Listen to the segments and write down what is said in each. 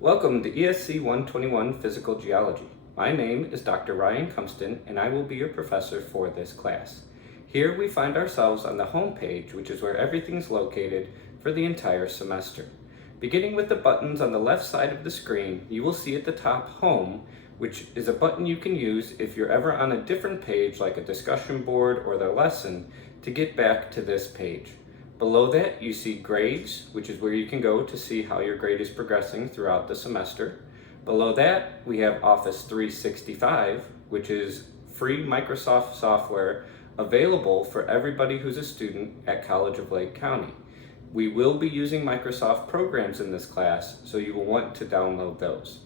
Welcome to ESC 121 Physical Geology. My name is Dr. Ryan Cumston and I will be your professor for this class. Here we find ourselves on the home page, which is where everything's located for the entire semester. Beginning with the buttons on the left side of the screen, you will see at the top Home, which is a button you can use if you're ever on a different page like a discussion board or the lesson to get back to this page. Below that, you see Grades, which is where you can go to see how your grade is progressing throughout the semester. Below that, we have Office 365, which is free Microsoft software available for everybody who's a student at College of Lake County. We will be using Microsoft programs in this class, so you will want to download those.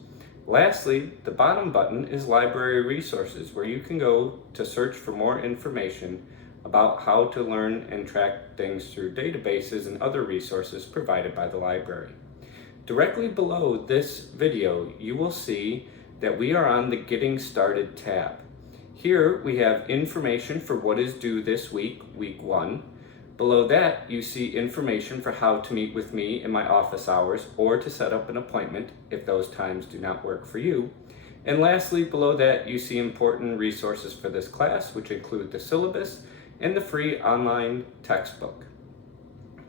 Lastly, the bottom button is Library Resources, where you can go to search for more information about how to learn and track things through databases and other resources provided by the library. Directly below this video, you will see that we are on the Getting Started tab. Here we have information for what is due this week, week 1. Below that, you see information for how to meet with me in my office hours or to set up an appointment if those times do not work for you. And lastly, below that, you see important resources for this class, which include the syllabus and the free online textbook.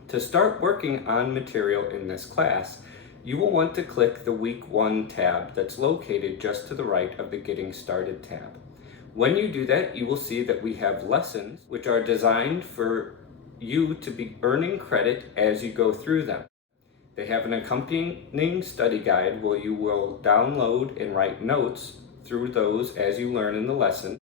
To start working on material in this class, you will want to click the Week 1 tab that's located just to the right of the Getting Started tab. When you do that, you will see that we have lessons which are designed for you to be earning credit as you go through them. They have an accompanying study guide where you will download and write notes through those as you learn in the lesson.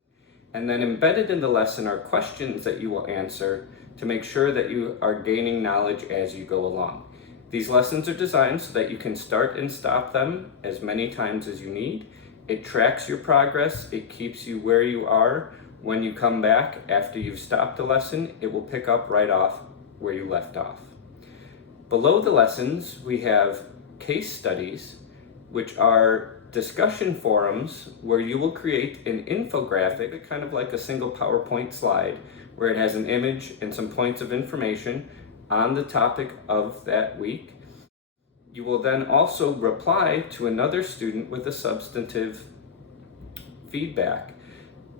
And then embedded in the lesson are questions that you will answer to make sure that you are gaining knowledge as you go along. These lessons are designed so that you can start and stop them as many times as you need. It tracks your progress. It keeps you where you are. When you come back after you've stopped the lesson, it will pick up right off where you left off. Below the lessons, we have case studies, which are discussion forums where you will create an infographic, kind of like a single PowerPoint slide, where it has an image and some points of information on the topic of that week. You will then also reply to another student with a substantive feedback.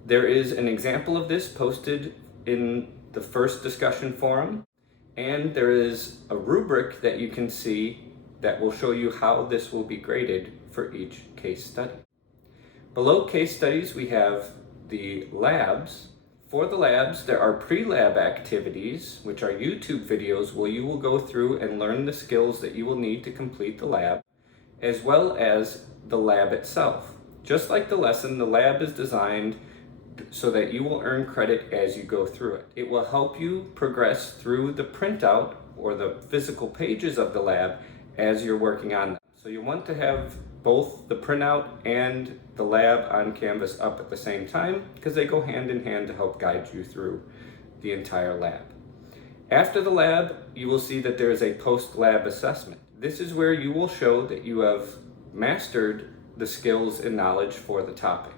There is an example of this posted in the first discussion forum, and there is a rubric that you can see that will show you how this will be graded for each case study. Below case studies, we have the labs. For the labs, there are pre-lab activities, which are YouTube videos where you will go through and learn the skills that you will need to complete the lab, as well as the lab itself. Just like the lesson, the lab is designed so that you will earn credit as you go through it. It will help you progress through the printout or the physical pages of the lab as you're working on them. So you want to have both the printout and the lab on Canvas up at the same time because they go hand in hand to help guide you through the entire lab. After the lab, you will see that there is a post-lab assessment. This is where you will show that you have mastered the skills and knowledge for the topic.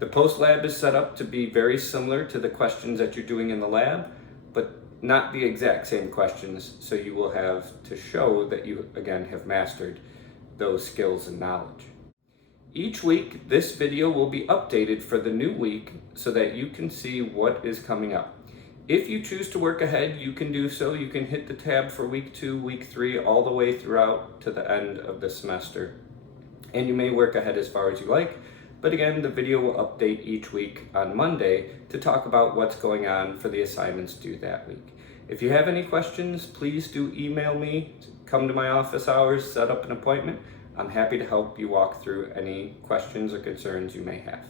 The post-lab is set up to be very similar to the questions that you're doing in the lab, but not the exact same questions, so you will have to show that you, again, have mastered those skills and knowledge. Each week, this video will be updated for the new week so that you can see what is coming up. If you choose to work ahead, you can do so. You can hit the tab for week 2, week 3, all the way throughout to the end of the semester. And you may work ahead as far as you like, but again, the video will update each week on Monday to talk about what's going on for the assignments due that week. If you have any questions, please do email me, come to my office hours, set up an appointment. I'm happy to help you walk through any questions or concerns you may have.